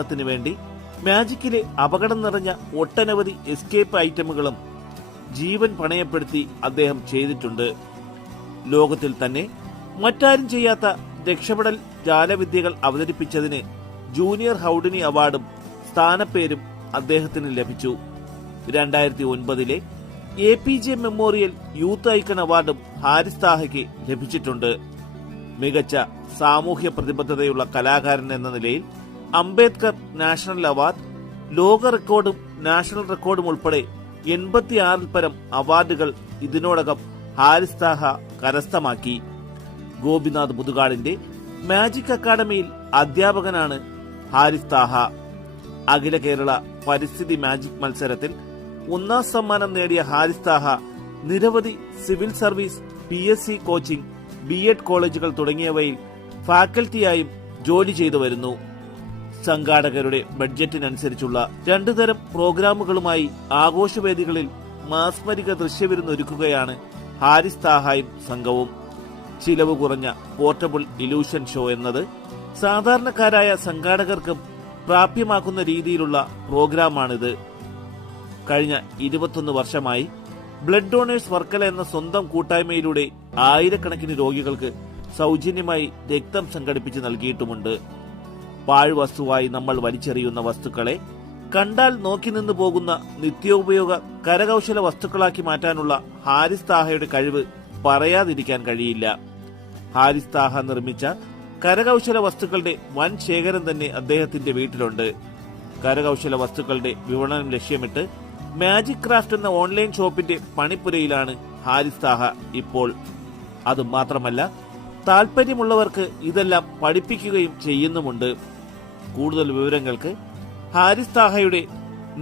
ത്തിന് വേണ്ടി മാജിക്കിലെ അപകടം നിറഞ്ഞ ഒട്ടനവധി എസ്കേപ്പ് ഐറ്റമുകളും ജീവൻ പണയപ്പെടുത്തി അദ്ദേഹം ചെയ്തിട്ടുണ്ട്. ലോകത്തിൽ തന്നെ മറ്റാരും ചെയ്യാത്ത രക്ഷപ്പെടൽ ജാലവിദ്യകൾ അവതരിപ്പിച്ചതിന് ജൂനിയർ ഹൌഡിനി അവാർഡും സ്ഥാനപ്പേരും അദ്ദേഹത്തിന് ലഭിച്ചു. 2009 APJ മെമ്മോറിയൽ യൂത്ത് ഐക്കൺ അവാർഡും ഹാരിസ് താഹയ്ക്ക് ലഭിച്ചിട്ടുണ്ട്. മികച്ച സാമൂഹ്യ പ്രതിബദ്ധതയുള്ള കലാകാരൻ എന്ന നിലയിൽ അംബേദ്കർ നാഷണൽ അവാർഡ്, ലോക റെക്കോർഡും നാഷണൽ റെക്കോർഡും ഉൾപ്പെടെ 86 പരം അവാർഡുകൾ ഇതിനോടകം ഹാരിസ് താഹ കരസ്ഥമാക്കി. ഗോപിനാഥ് മുതുകാടിന്റെ മാജിക് അക്കാദമിയിൽ അധ്യാപകനാണ് ഹാരിസ് താഹ. അഖില കേരള പരിസ്ഥിതി മാജിക് മത്സരത്തിൽ 1ാം സമ്മാനം നേടിയ ഹാരിസ് താഹ നിരവധി civil service, PSC coaching, B.Ed കോളേജുകൾ തുടങ്ങിയവയിൽ ഫാക്കൽറ്റിയായും ജോലി ചെയ്തു വരുന്നു. സംഘാടകരുടെ ബഡ്ജറ്റിനനുസരിച്ചുള്ള 2 തരം പ്രോഗ്രാമുകളുമായി ആഘോഷവേദികളിൽ മാസ്മരിക ദൃശ്യവിരുന്നൊരുക്കുകയാണ് ഹാരിസ് താഹയും സംഘവും. ചിലവ് കുറഞ്ഞ പോർട്ടബിൾ ഇലൂഷൻ ഷോ എന്നത് സാധാരണക്കാരായ സംഘാടകർക്കും പ്രാപ്യമാക്കുന്ന രീതിയിലുള്ള പ്രോഗ്രാമാണിത്. കഴിഞ്ഞ 21 വർഷമായി ബ്ലഡ് ഡോണേഴ്സ് വർക്കല എന്ന സ്വന്തം കൂട്ടായ്മയിലൂടെ ആയിരക്കണക്കിന് രോഗികൾക്ക് സൗജന്യമായി രക്തം സംഘടിപ്പിച്ച് നൽകിയിട്ടുമുണ്ട്. പാഴ്വസ്തുവായി നമ്മൾ വലിച്ചെറിയുന്ന വസ്തുക്കളെ കണ്ടാൽ നോക്കി നിന്ന് പോകുന്ന നിത്യോപയോഗ കരകൗശല വസ്തുക്കളാക്കി മാറ്റാനുള്ള ഹാരിസ് താഹയുടെ കഴിവ് പറയാതിരിക്കാൻ കഴിയില്ല. ഹാരിസ് താഹ നിർമ്മിച്ച കരകൗശല വസ്തുക്കളുടെ വൻ ശേഖരം തന്നെ അദ്ദേഹത്തിന്റെ വീട്ടിലുണ്ട്. കരകൗശല വസ്തുക്കളുടെ വിപണനം ലക്ഷ്യമിട്ട് മാജിക് ക്രാഫ്റ്റ് എന്ന ഓൺലൈൻ ഷോപ്പിന്റെ പണിപ്പുരയിലാണ് ഹാരിസ് താഹ ഇപ്പോൾ. അതുമാത്രമല്ല, താല്പര്യമുള്ളവർക്ക് ഇതെല്ലാം പഠിപ്പിക്കുകയും ചെയ്യുന്നുമുണ്ട്. കൂടുതൽ വിവരങ്ങൾക്ക് ഹാരിസ് താഹയുടെ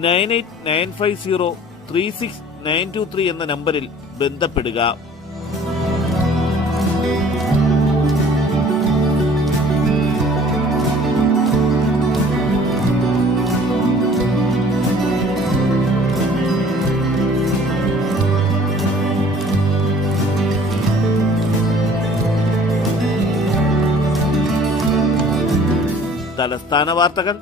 9895036923 എന്ന നമ്പറിൽ ബന്ധപ്പെടുക. തലസ്ഥാന വാർത്തകൾ.